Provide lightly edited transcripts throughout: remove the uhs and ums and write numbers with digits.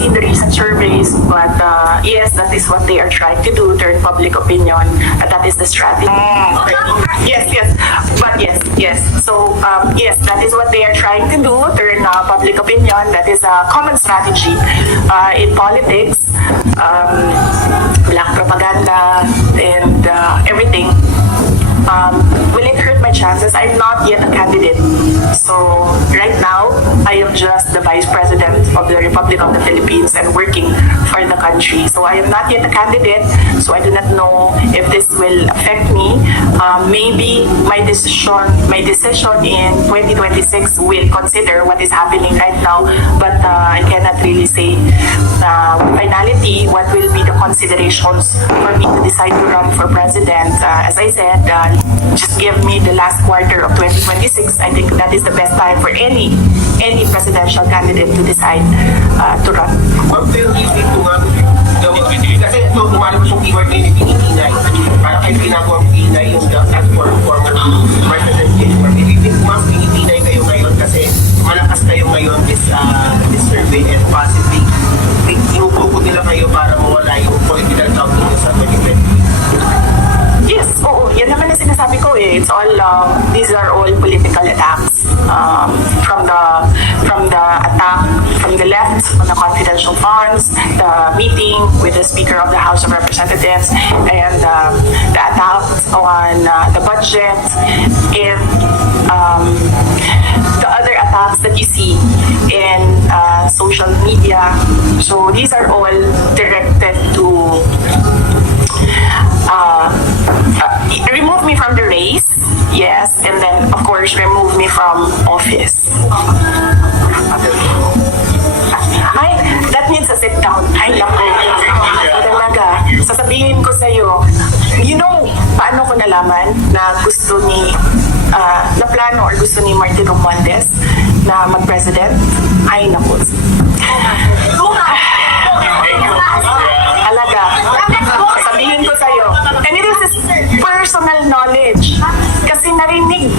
seen the recent surveys, but yes, that is what they are trying to do, turn public opinion. That is the strategy. Yes. But yes. So, yes, that is what they are trying to do, turn public opinion. That is a common strategy in politics. Black propaganda and everything. Will it hurt my chances? I'm not yet a candidate. So right now, I am just the Vice President of the Republic of the Philippines and working for the country. So I am not yet a candidate, so I do not know if this will affect me. Maybe my decision in 2026 will consider what is happening right now, but I cannot really say finality what will be the considerations for me to decide to run for president. As I said, just give me the last quarter of 2026. I think that is the best time for any presidential candidate to decide to run. What will you do kasi ito, lumalabas yung keyword ngayon ni Pinay. Parang kayo ginagawa ng Pinay yung as for former president Gilmore. Ibig mas Pinay kayo ngayon kasi malakas kayo ngayon this survey and possibly inupupo nila kayo para mawala yung political count nyo sa 2020. Yes, oo. Yan naman ang sinasabi ko eh. It's all, these are all political attacks. From the attack from the left on the confidential funds, the meeting with the Speaker of the House of Representatives, and the attack on the budget, and the other attacks that you see in social media. So these are all directed to remove me from the race, yes, and then of course remove me from office. Ay, that needs a sit down. Ay, naku. Talaga, sasabihin ko sa'yo, you know, paano ko nalaman na gusto ni, na plano or gusto ni Martin Romualdez na mag-president? Ay, naku. Talaga, sabihin ko sa'yo. And it is personal knowledge. Kasi narinig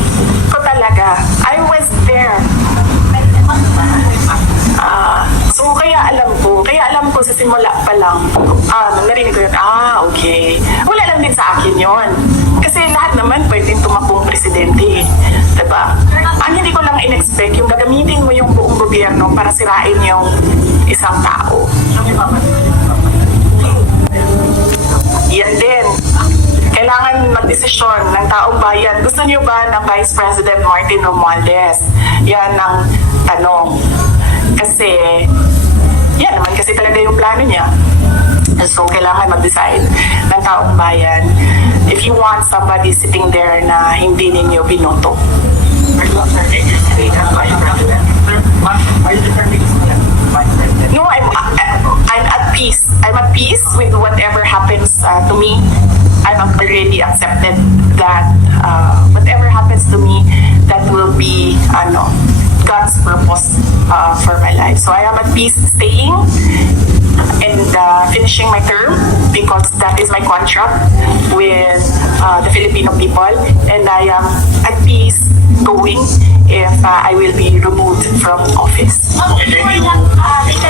ko talaga. I was there. So kaya alam ko sa simula pa lang, narinig ko yun, okay. Wala lang din sa akin yon. Kasi lahat naman pwedeng tumakbong presidente. Diba? Ang hindi ko lang in-expect, yung gagamitin mo yung buong gobyerno para sirain yung isang tao. Yan din. Kailangan magdesisyon ng taong bayan. Gusto niyo ba ng Vice President Martin Romualdez? Yan ang tanong. Kasi, yan naman kasi talaga yung plano niya. So, kailangan mag-decide ng taong bayan if you want somebody sitting there na hindi ninyo binoto. No, I'm at peace. I'm at peace with whatever happens to me. I've already accepted that whatever happens to me, that will be God's purpose for my life. So I am at peace staying and finishing my term because that is my contract with the Filipino people, and I am at peace going if I will be removed from office. Taken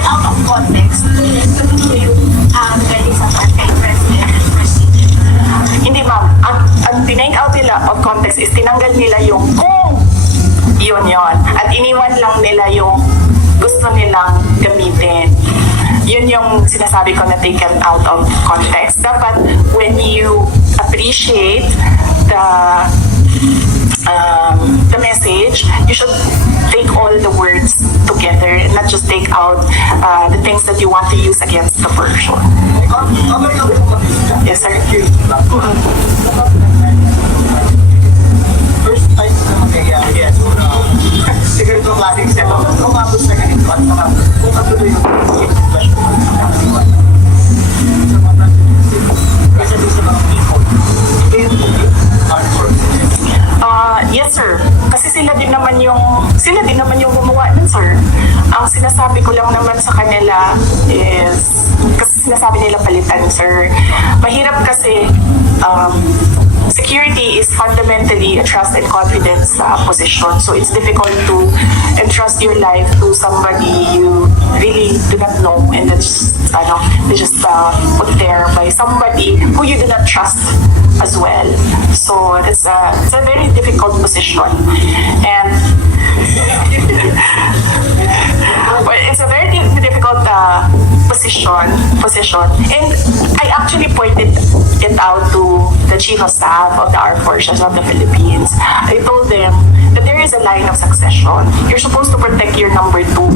out of context, continue getting sa kay President. Hindi ma'am, ang tinake out nila of context is tinanggal nila yung kung yun at iniwan lang nila yung gusto nilang gamitin. Yun yung sinasabi ko na taken out of context. Dapat when you appreciate the message, you should take all the words together and not just take out the things that you want to use against the person. Yes, sir. First time na magyayari yan. Siguro itong klaseng setup. Kung mabos na ganito at saka kung katuloy yung sitwasyon ng iwan. Sa mga kasi sa mga people, yes sir. Kasi sila din naman yung gumawa nun, sir. Ang sinasabi ko lang naman sa kanila is, kasi sinasabi nila palitan, sir. Mahirap kasi security is fundamentally a trust and confidence position. So it's difficult to entrust your life to somebody you really do not know, and they just put there by somebody who you do not trust as well. So it's a very difficult position, and well, it's a very difficult position, and I actually pointed it out to the Chief of Staff of the Armed Forces of the Philippines. I told them that there is a line of succession. You're supposed to protect your number two.